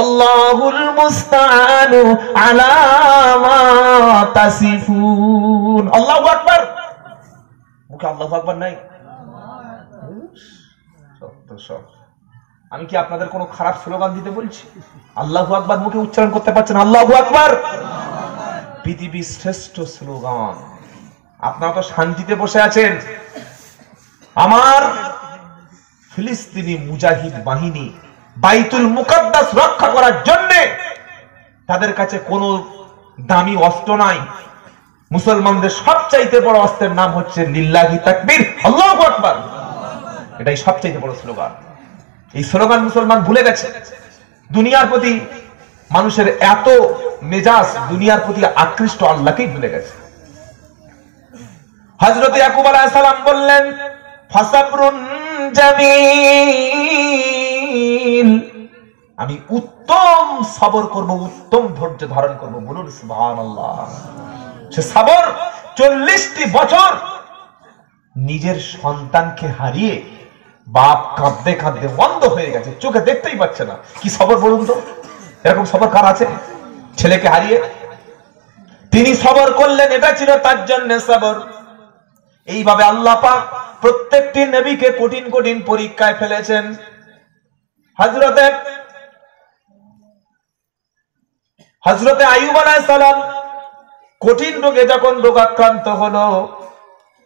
আল্লাহুল মুস্তাআনু আলা মা তাসিফুন। আল্লাহু আকবার। মুখে আল্লাহু আকবার নাই? আমি কি আপনাদের কোনো খারাপ স্লোগান দিতে বলছি? আল্লাহু আকবার মুখে উচ্চারণ করতে পারছেন? আল্লাহু আকবার পৃথিবীর শ্রেষ্ঠ স্লোগান। আপনারা তো শান্তিতে বসে আছেন। আমার ফিলিস্তিনি মুজাহিদ বাহিনী বাইতুল মুকাদ্দাস রক্ষা করার জন্য তাদের কাছে কোনো দামি অস্ত্র নাই। মুসলমানদের সবচাইতে বড় অস্ত্রের নাম হচ্ছে লিল্লাহি তাকবীর, আল্লাহু আকবার। এটাই সবচাইতে বড় স্লোগান। এই স্লোগান মুসলমান ভুলে গেছে। দুনিয়ার প্রতি মানুষের এত মেজাজ, দুনিয়ার প্রতি আকৃষ্ট, আল্লাহকেই ভুলে গেছে। হযরত ইয়াকুব আলাইহিস সালাম বললেন, ফাসাবরুন জামিল, আমি উত্তম সবর করব, উত্তম ধৈর্য ধারণ করব। বলুন সুবহানাল্লাহ। সে সবর 40টি বছর নিজের সন্তানকে হারিয়ে বাপ কাঁদতে কাঁদতে বন্ধ হয়ে গেছে, চোখে দেখতেই পাচ্ছে না। কি সবর বলুন তো? এরকম সবর কার আছে? ছেলেকে হারিয়ে তিনি সবর করলেন, এটা ছিল তার জন্য সবর। এইভাবে আল্লাহ পাক প্রত্যেকটি নবীকে কঠিন কঠিন পরীক্ষায় ফেলেছেন। হযরতে আইয়ুব আলাইহিস সালাম কঠিন রোগে যখন রোগাক্রান্ত হলো,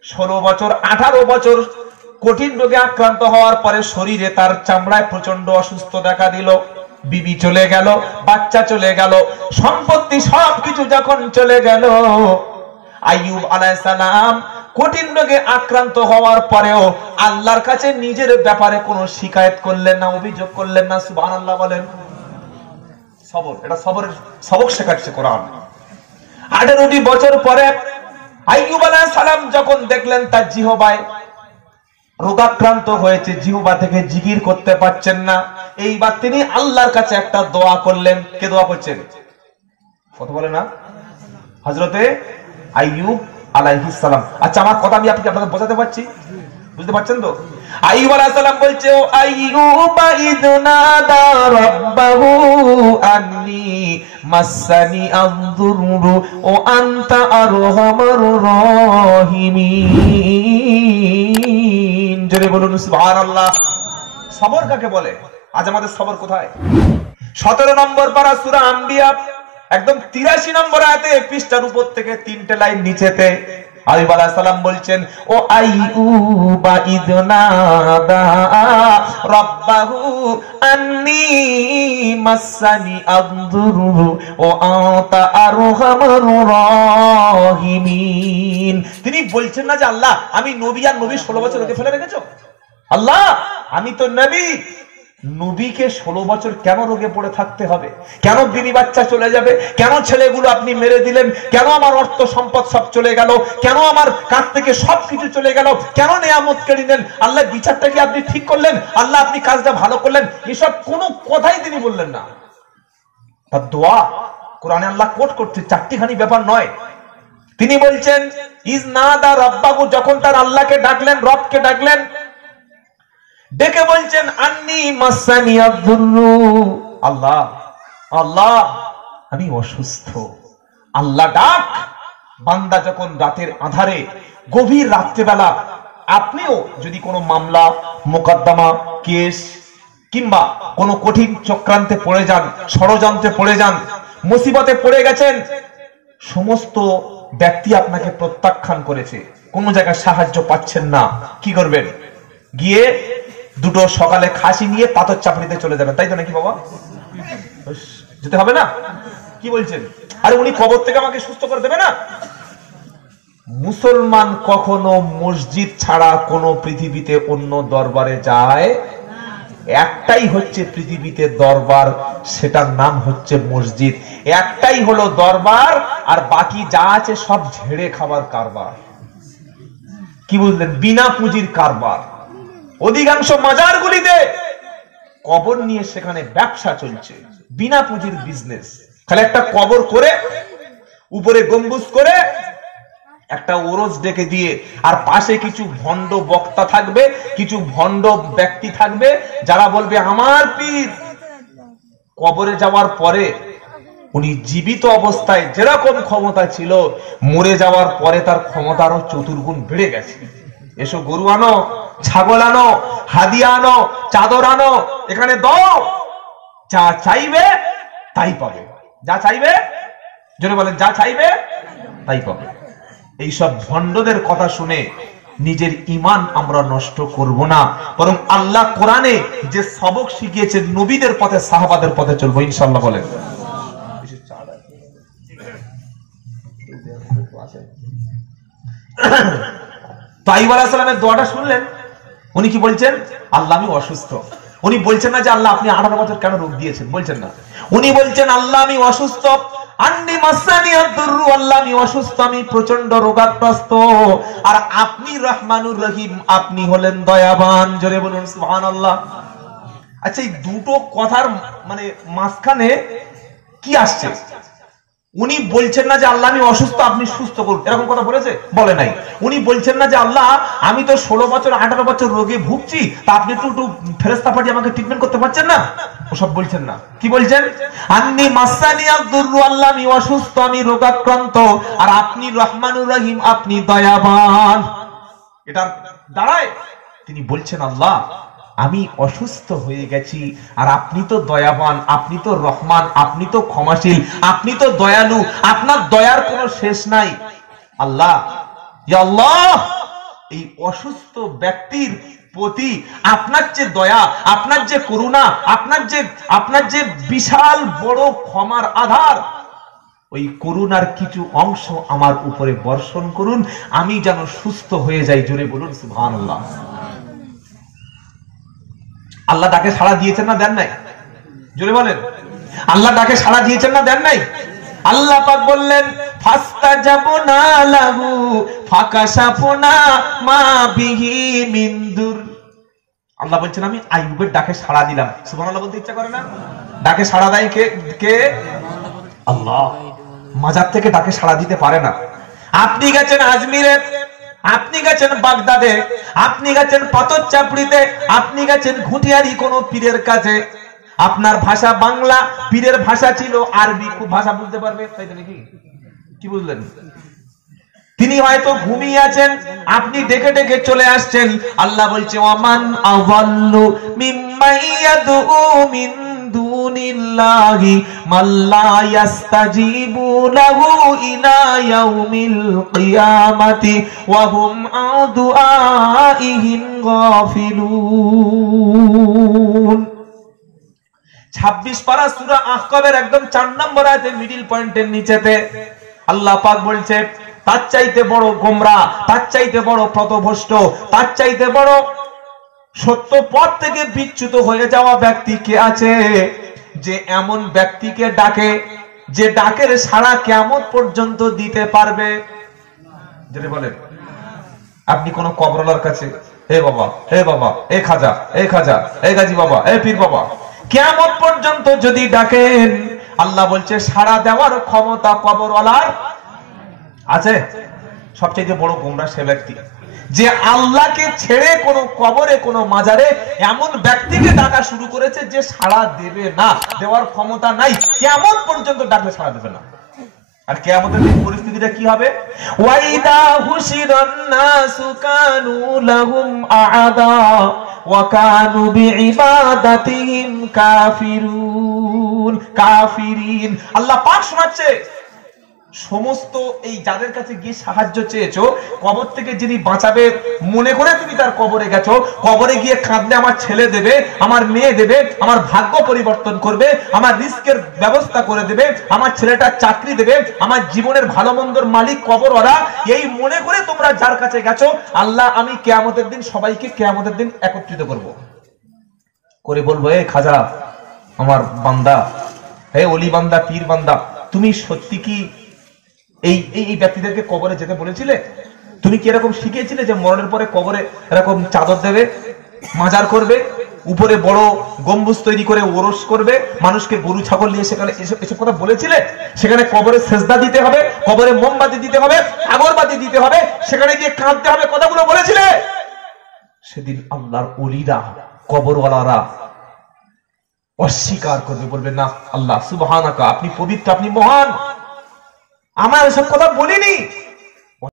16 বছর 18 বছর কঠিন রোগে আক্রান্ত হওয়ার পরে শরীরে তার চামড়ায় প্রচন্ড অসুস্থ দেখা দিল। বিবি চলে গেল, বাচ্চা চলে গেল, সম্পত্তি সবকিছু যখন চলে গেল, আইয়ুব আলাইহিস সালাম কঠিন রোগে আক্রান্ত হওয়ার পরেও আল্লাহর কাছে নিজের ব্যাপারে কোনো শিকায়েত করলেন না, অভিযোগ করলেন না। সুবহানাল্লাহ বলেন। সবর, এটা সবরের সবক শেখাচ্ছে কোরআন। 18টি বছর পরে আইয়ুব আলাইহিস সালাম যখন দেখলেন তার জিহ্বায় রোগাক্রান্ত হয়েছে, জিহ্বা থেকে জিকির করতে পারছেন না, এইবার তিনি আল্লাহর কাছে একটা দোয়া করলেন। কে দোয়া করছেন? কথা বলে না? হযরতে আইয়ুব আলাইহিস সালাম। আচ্ছা, আমার কথা আমি আপনাদের বোঝাতে পারছি? বুঝতে পারছেন তো? আইয়ুব আলাইহিস সালাম বলছে, ও আইয়ুব ইদনাদা রাব্বাহু আন্নী মাসানি আযদুরু ও আনতা আরহামুর রাহিমিন। জোরে বলুন সুবহানাল্লাহ। সবর কাকে বলে? আজ আমাদের সবর কোথায়? 17 নম্বর পারা সূরা আম্বিয়া, একদম 83 নম্বর আয়াতে পৃষ্ঠার উপর থেকে 3টে লাইন নিচেতে আইয়ুব আলাইহিস সালাম বলছেন, ও আইয়ুব ইদনাদা রাব্বাহু আন্নী মাসানি আযদুরু ও আনতা আরহামুর রাহিমিন। তিনি বলছেন না যে আল্লাহ আমি নবী, আর নবী 16 বছর রোগে ফেলে রেখেছো? আল্লাহ আমি তো নবী, নবীকে 16 বছর কেন রোগে পড়ে থাকতে হবে? কেন বিবি বাচ্চা চলে যাবে? কেন ছেলেগুলো আপনি মেরে দিলেন? কেন আমার অর্থ সম্পদ সব চলে গেল? কেন আমার কাছ থেকে সবকিছু চলে গেল? কেন নিয়ামত কেড়ে নিলেন? আল্লাহ বিচারটা কি আপনি ঠিক করলেন? আল্লাহ আপনি কাজটা ভালো করলেন? এসব কোনো কথাই তিনি বললেন না। তার দোয়া কোরআনে আল্লাহ কোট করছে, 4টিখানি ব্যাপার নয়। তিনি বলছেন ইজনাদা রাব্বাহু, যখন তার আল্লাহকে ডাকলেন, রবকে ডাকলেন, ডেকে বলছেন আন্নী মাসানি আযদুরু, আল্লাহ আল্লাহ আমি অসুস্থ। আল্লাহ ডাক। বান্দা যখন রাতের আঁধারে, গভীর রাত্রিবেলা, আপনিও যদি কোনো মামলা, মোকদ্দমা, কেস কিংবা কোনো কঠিন চক্রান্তে পড়ে যান, ষড়যন্ত্রে পড়ে যান, মুসিবতে পড়ে গেছেন, সমস্ত ব্যক্তি আপনাকে প্রত্যাখ্যান করেছে, কোনো জায়গায় সাহায্য পাচ্ছেন না, কি করবেন? গিয়ে দুটো সকালে খাসি নিয়ে পাথর চাপড়িতে চলে যাবেন, তাই তো নাকি বাবা? যেতে হবে না? কি বলছেন? আরে উনি কবর থেকে আমাকে সুস্থ করে দেবে না? মুসলমান কখনো মসজিদ ছাড়া কোনো পৃথিবীতে অন্য দরবারে যায়? একটাই হচ্ছে পৃথিবীতে দরবার, সেটার নাম হচ্ছে মসজিদ। একটাই হলো দরবার, আর বাকি যা আছে সব ঝেড়ে খাবার কারবার। কি বুঝলেন? বিনা পুঁজির কারবার। অধিকাংশ মাজারগুলিতে কবর নিয়ে সেখানে ব্যবসা চলছে, বিনা পুঁজির বিজনেস। খালি একটা কবর করে উপরে গম্বুজ করে একটা ওরস ডেকে দিয়ে, আর পাশে কিছু ভণ্ড বক্তা থাকবে, কিছু ভণ্ড ব্যক্তি থাকবে, যারা বলবে আমার পীর কবরে যাওয়ার পরে উনি জীবিত অবস্থায় যেরকম ক্ষমতা ছিল, মরে যাওয়ার পরে তার ক্ষমতা আরো চতুর্গুণ বেড়ে গেছে। এসো গরু আনো, ছাগল আনো, হাদিয়া আনো, চাদর আনো, এখানে দাও, যা চাইবে তাই পাবে। যা চাইবে, জোরে বলেন, যা চাইবে তাই পাবে। এইসব ভণ্ডদের কথা শুনে নিজের ঈমান আমরা নষ্ট করব না, বরং আল্লাহ কোরআনে যে সবক শিখিয়েছেন নবীদের পথে, সাহাবাদের পথে চলবো ইনশাআল্লাহ। বলেন। তো আইয়ুব আলাইহিস সালামের দোয়াটা শুনলেন, উনি কি বলছেন? আল্লাহ আমি অসুস্থ। উনি বলছেন না যে আল্লাহ আপনি 18 বছর কেন রোগ দিয়েছেন, বলছেন না। উনি বলছেন আল্লাহ আমি অসুস্থ, আন্নি মাসানিয়াদ দুররু, আল্লাহ আমি অসুস্থ, আমি প্রচন্ড রোগাগ্রস্ত, আর আপনি রহমানুর রহিম, আপনি হলেন দয়াবান। জোরে বলুন সুবহানাল্লাহ। আচ্ছা, এই দুটো কথার মানে মাঝখানে কি আসছে? উনি বলছেন না যে আল্লাহ আমি অসুস্থ, আপনি সুস্থ করুন, এরকম কথা বলেছে? বলে নাই। উনি বলছেন না যে আল্লাহ আমি তো 16 বছর 18 বছর রোগে ভুগছি, তা আপনি একটু ফেরেশতা পাঠিয়ে আমাকে ট্রিটমেন্ট করতে পারছেন না? ওসব বলছেন না। কি বলছেন? আন্নি মাসানিয়াদ দুররু, আল্লাহ আমি অসুস্থ, আমি রোগাক্রান্ত, আর আপনি রহমানুর রহিম, আপনি দয়াবান। এটার দাঁড়ায় তিনি বলছেন আল্লাহ আমি অসুস্থ হয়ে গেছি, আর আপনি তো দয়াবান, আপনি তো রহমান, আপনি তো ক্ষমাশীল, আপনি তো দয়ালু, আপনার দয়ার কোনো শেষ নাই। আল্লাহ, ইয়া আল্লাহ, এই অসুস্থ ব্যক্তির প্রতি আপনার যে দয়া, আপনার যে করুণা, আপনার যে বিশাল বড় ক্ষমার আধার, ওই করুণার কিছু অংশ আমার উপরে বর্ষণ করুন, আমি যেন সুস্থ হয়ে যাই। জোরে বলুন সুবহানাল্লাহ। আল্লাহ ডাকে সাড়া দিয়েছেন না দেন নাই? জোরে বলেন। আল্লাহ ডাকে সাড়া দিয়েছেন না দেন নাই? আল্লাহ পাক বললেন ফাস্তাজাবনা লাহু ফাকাশাফনা মা বিহি মিন দুর। আল্লাহ বলছেন আমি আইয়ুবের ডাকে সাড়া দিলাম। সুবহানাল্লাহ বলতে ইচ্ছা করে না? ডাকে সাড়া দেয় কে? আল্লাহ। মাজার থেকে ডাকে সাড়া দিতে পারে না। আপনি গেছেন আজমিরে, আপনি গেছেন বাগদাদে, আপনি গেছেন পাথর চাপড়িতে, আপনি গেছেন ঘুটিয়ারি কোন পীরের কাছে, আপনার ভাষা বাংলা, পীরের ভাষা ছিল আরবি, খুব ভাষা বুঝতে পারবে, তাই তো নাকি? কি বুঝলেন? তিনি হয়তো ঘুমিয়ে আছেন, আপনি ডেকে ডেকে চলে আসছেন। আল্লাহ বলছে ওয়ামান আযাল্লু মিম্মান ইয়াদউ মিন দুনিল্লাহি মাল্লা ইয়াস্তাজিবু লাহু ইলা ইয়াউমিল কিয়ামাতি ওয়া হুম আন দুআইহিম গাফিলুন। 26 পারা সূরা আহকাবের একদম 4 নম্বর আয়াতে মিডল পয়েন্টের নিচেতে আল্লাহ পাক বলছে তার চাইতে বড় গোমরা, তার চাইতে বড় পথভ্রষ্ট, তার চাইতে বড় সত্য পথ থেকে বিচ্যুত হয়ে যাওয়া ব্যক্তি কে আছে, যে এমন ব্যক্তিকে ডাকে, যে ডাকের সাড়া কিয়ামত পর্যন্ত দিতে পারবে। যদি বলেন আপনি কোন কবরওয়ালার কাছে, হে বাবা, হে বাবা, এ খাজা, এ খাজা, এ গাজী বাবা, এ পীর বাবা, কিয়ামত পর্যন্ত যদি ডাকেন, আল্লাহ বলছে সাড়া দেওয়ার ক্ষমতা কবরওয়ালার আছে। সবচেয়ে বড় গোমরা সে ব্যক্তি যে আল্লাহকে ছেড়ে কোন কবরে, কোন মাজারে এমন ব্যক্তিকে ডাকা শুরু করেছে যে সাড়া দেবে না, দেওয়ার ক্ষমতা নাই, কিয়ামত পর্যন্ত ডাকলে সাড়া দেবে না। আর কিয়ামতের দিন পরিস্থিতিটা কি হবে? ওয়াইদা হুশিরান নাসু কানু লাহুম আ'দা ওয়া কানু বিইবাদাতিহিম কাফিরিন। আল্লাহ পাক শোনাচ্ছে সমস্ত এই যাদের কাছে গিয়ে সাহায্য চেয়েছো, কবর থেকে যিনি বাঁচাবে মনে করে তুমি তার কবরে গেছো, কবরে গিয়ে কাঁদলে আমার ছেলে দেবে, আমার মেয়ে দেবে, আমার ভাগ্য পরিবর্তন করবে, আমার রিস্কের ব্যবস্থা করে দেবে, আমার ছেলেটার চাকরি দেবে, আমার জীবনের ভালো মন্দর মালিক কবরওয়ালা, এই মনে করে তোমরা যার কাছে গেছো, আল্লাহ আমি কিয়ামতের দিন সবাইকে কিয়ামতের দিন একত্রিত করব, করে বলবো এ খাজা আমার বান্দা, হে ওলি বান্দা, পীর বান্দা, তুমি সত্যি কি এই ব্যক্তিদেরকে কবরে যেতে বলেছিলে? তুমি কি এরকম শিখিয়েছিলে যে মরণের পরে কবরে এরকম চাদর দেবে, মাজার করবে, উপরে বড় গম্বুজ তৈরি করে ওরস করবে, মানুষকে গরু ছাগল নিয়ে সেখানে এসব কথা বলেছিলেন? সেখানে কবরে সেজদা দিতে হবে, কবরে মোমবাতি দিতে হবে, আগরবাতি দিতে হবে, সেখানে গিয়ে কাঁদতে হবে, কথাগুলো বলেছিলে? সেদিন আল্লাহর ওলিরা, কবরওয়ালারা অস্বীকার করবে, বলবে না আল্লাহ সুবহানাকা, আপনি পবিত্র, আপনি মহান, আমার এসব কথা বলিনি।